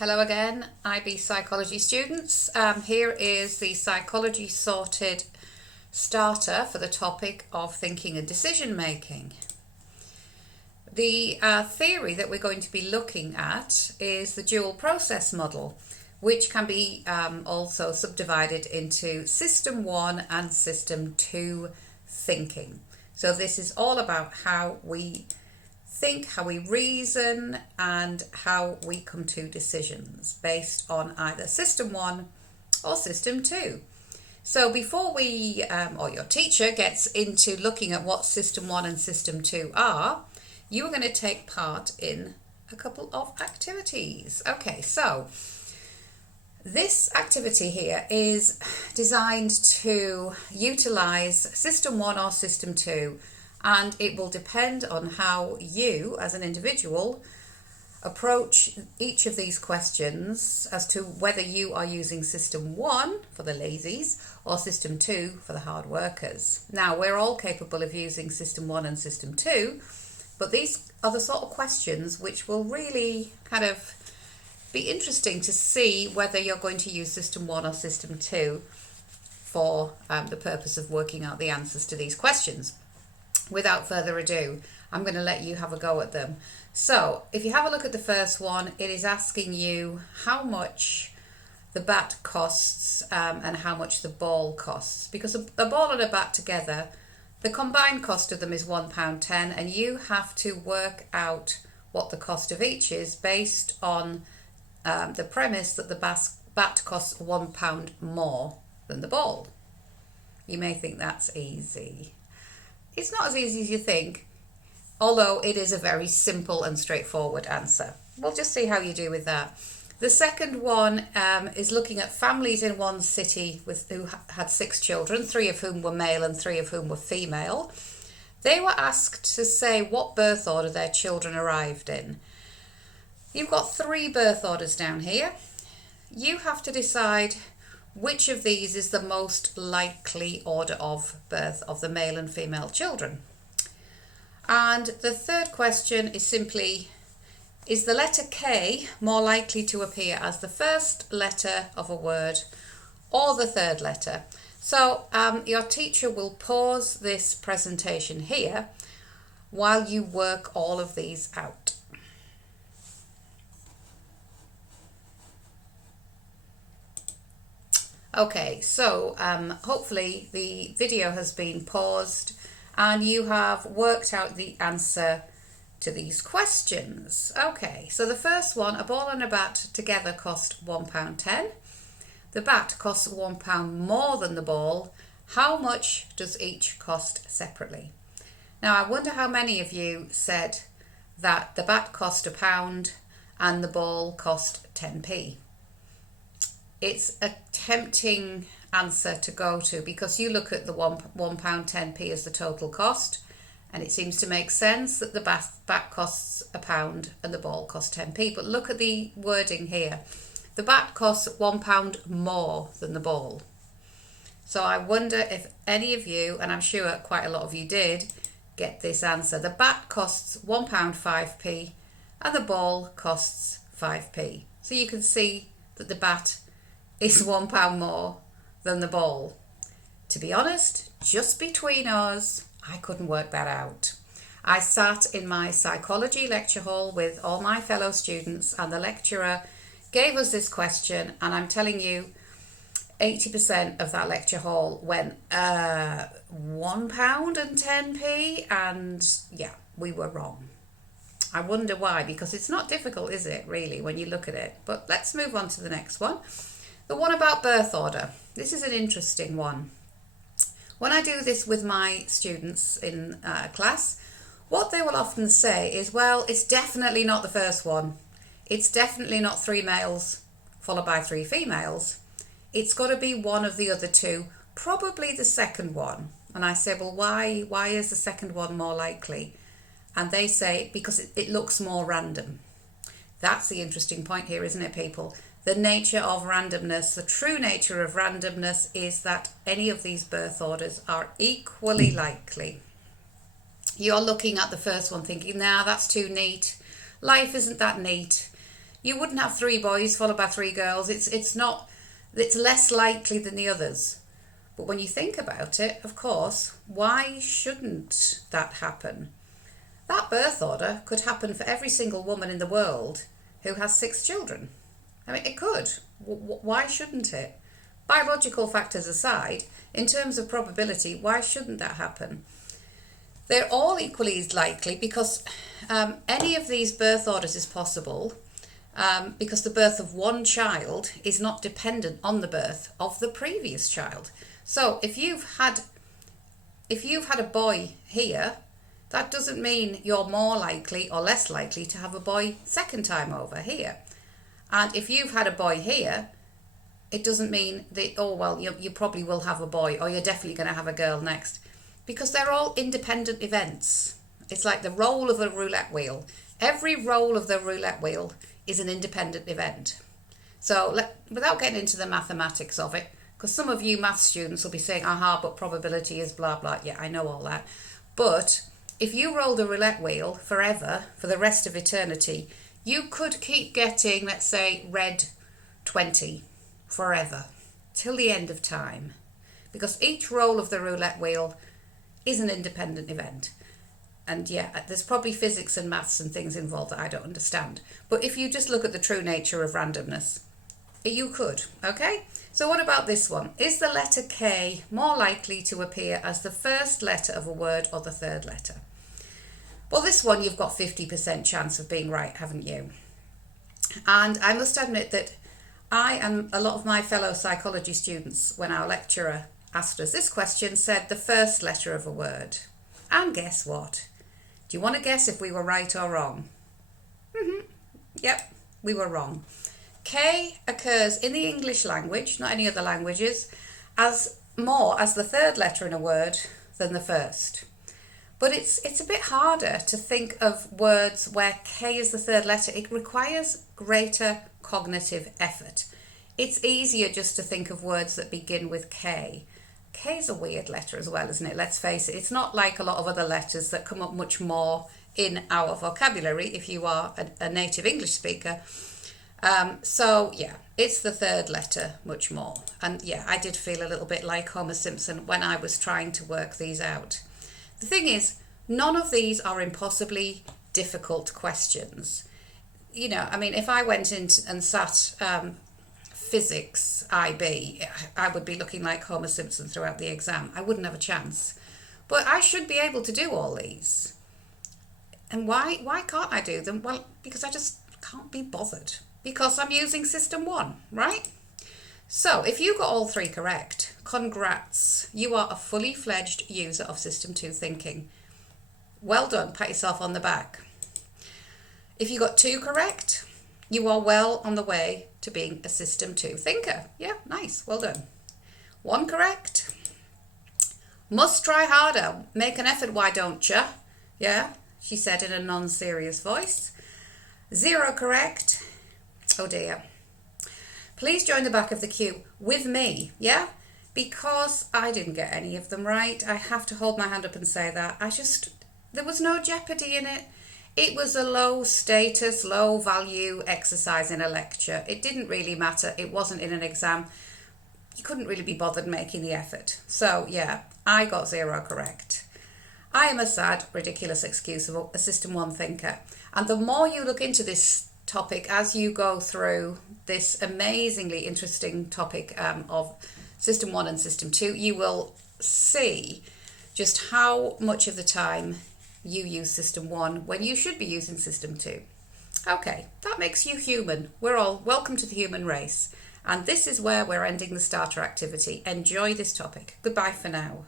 Hello again, IB Psychology students. Here is the Psychology Sorted starter for the topic of thinking and decision making. The theory that we're going to be looking at is the dual process model, which can be also subdivided into System 1 and System 2 thinking. So this is all about how we think, how we reason, and how we come to decisions based on either System 1 or System 2. So before we, or your teacher gets into looking at what System 1 and System 2 are, you are going to take part in a couple of activities. Okay, so this activity here is designed to utilize System 1 or System 2, and it will depend on how you as an individual approach each of these questions as to whether you are using System 1 for the lazies or System 2 for the hard workers. Now, we're all capable of using System 1 and System 2, but these are the sort of questions which will really kind of be interesting to see whether you're going to use System 1 or System 2 for the purpose of working out the answers to these questions. Without further ado, I'm going to let you have a go at them. So, if you have a look at the first one, it is asking you how much the bat costs and how much the ball costs. Because a ball and a bat together, the combined cost of them is £1.10, and you have to work out what the cost of each is based on the premise that the bat costs £1 more than the ball. You may think that's easy. It's not as easy as you think, although it is a very simple and straightforward answer. We'll just see how you do with that. The second one is looking at families in one city who had 6 children, 3 of whom were male and 3 of whom were female. They were asked to say what birth order their children arrived in. You've got 3 birth orders down here. You have to decide which of these is the most likely order of birth of the male and female children. And the third question is simply, is the letter K more likely to appear as the first letter of a word or the third letter? So your teacher will pause this presentation here while you work all of these out. Okay, so hopefully the video has been paused and you have worked out the answer to these questions. Okay, so the first one, a ball and a bat together cost £1.10. The bat costs £1 more than the ball. How much does each cost separately? Now, I wonder how many of you said that the bat cost £1 and the ball cost 10p. It's a tempting answer to go to because you look at the £1 10p as the total cost, and it seems to make sense that the bat costs £1 and the ball costs 10p. But look at the wording here. The bat costs £1 more than the ball. So I wonder if any of you, and I'm sure quite a lot of you did, get this answer. The bat costs £1 5p and the ball costs 5p. So you can see that the bat is £1 more than the ball. To be honest, just between us, I couldn't work that out. I sat in my psychology lecture hall with all my fellow students, and the lecturer gave us this question, and I'm telling you, 80% of that lecture hall went, £1 and 10p, and yeah, we were wrong. I wonder why, because it's not difficult, is it, really, when you look at it? But let's move on to the next one. The one about birth order. This is an interesting one. When I do this with my students in class, what they will often say is, well, it's definitely not the first one. It's definitely not 3 males followed by 3 females. It's got to be one of the other 2, probably the second one. And I say, well, why is the second one more likely? And they say, because it looks more random. That's the interesting point here, isn't it, people? The nature of randomness, the true nature of randomness is that any of these birth orders are equally likely. You're looking at the first one thinking, nah, that's too neat. Life isn't that neat. You wouldn't have 3 boys followed by 3 girls. It's less likely than the others. But when you think about it, of course, why shouldn't that happen? That birth order could happen for every single woman in the world who has 6 children. I mean, it could. Why shouldn't it? Biological factors aside, in terms of probability, why shouldn't that happen? They're all equally as likely because any of these birth orders is possible because the birth of one child is not dependent on the birth of the previous child. So if you've had a boy here, that doesn't mean you're more likely or less likely to have a boy second time over here. And if you've had a boy here, it doesn't mean that, oh, well, you probably will have a boy or you're definitely going to have a girl next. Because they're all independent events. It's like the roll of a roulette wheel. Every roll of the roulette wheel is an independent event. So without getting into the mathematics of it, because some of you math students will be saying, aha, but probability is blah, blah. Yeah, I know all that. But if you roll the roulette wheel forever, for the rest of eternity, you could keep getting, let's say, red 20 forever, till the end of time. Because each roll of the roulette wheel is an independent event. And yeah, there's probably physics and maths and things involved that I don't understand. But if you just look at the true nature of randomness, you could, okay? So what about this one? Is the letter K more likely to appear as the first letter of a word or the third letter? Well, this one you've got 50% chance of being right, haven't you? And I must admit that I and a lot of my fellow psychology students, when our lecturer asked us this question, said the first letter of a word. And guess what? Do you want to guess if we were right or wrong? Yep, we were wrong. K occurs in the English language, not any other languages, as more as the third letter in a word than the first. But it's a bit harder to think of words where K is the third letter. It requires greater cognitive effort. It's easier just to think of words that begin with K. K is a weird letter as well, isn't it? Let's face it. It's not like a lot of other letters that come up much more in our vocabulary if you are a native English speaker. So yeah, it's the third letter much more. And yeah, I did feel a little bit like Homer Simpson when I was trying to work these out. The thing is, none of these are impossibly difficult questions. You know, I mean, if I went in and sat physics IB, I would be looking like Homer Simpson throughout the exam. I wouldn't have a chance. But I should be able to do all these. And why can't I do them? Well, because I just can't be bothered. Because I'm using System 1, right? So if you got all 3 correct, congrats. You are a fully fledged user of System 2 thinking. Well done, pat yourself on the back. If you got 2 correct, you are well on the way to being a System 2 thinker. Yeah, nice, well done. 1 correct. Must try harder. Make an effort, why don't you? Yeah, she said in a non-serious voice. 0 correct. Oh dear. Please join the back of the queue with me, yeah? Because I didn't get any of them right. I have to hold my hand up and say that. There was no jeopardy in it. It was a low status, low value exercise in a lecture. It didn't really matter. It wasn't in an exam. You couldn't really be bothered making the effort. So yeah, I got 0 correct. I am a sad, ridiculous, excusable, a System 1 thinker. And the more you look into this topic as you go through this amazingly interesting topic of System 1 and System 2, you will see just how much of the time you use System 1 when you should be using System 2. Okay, that makes you human. We're all welcome to the human race. And this is where we're ending the starter activity. Enjoy this topic. Goodbye for now.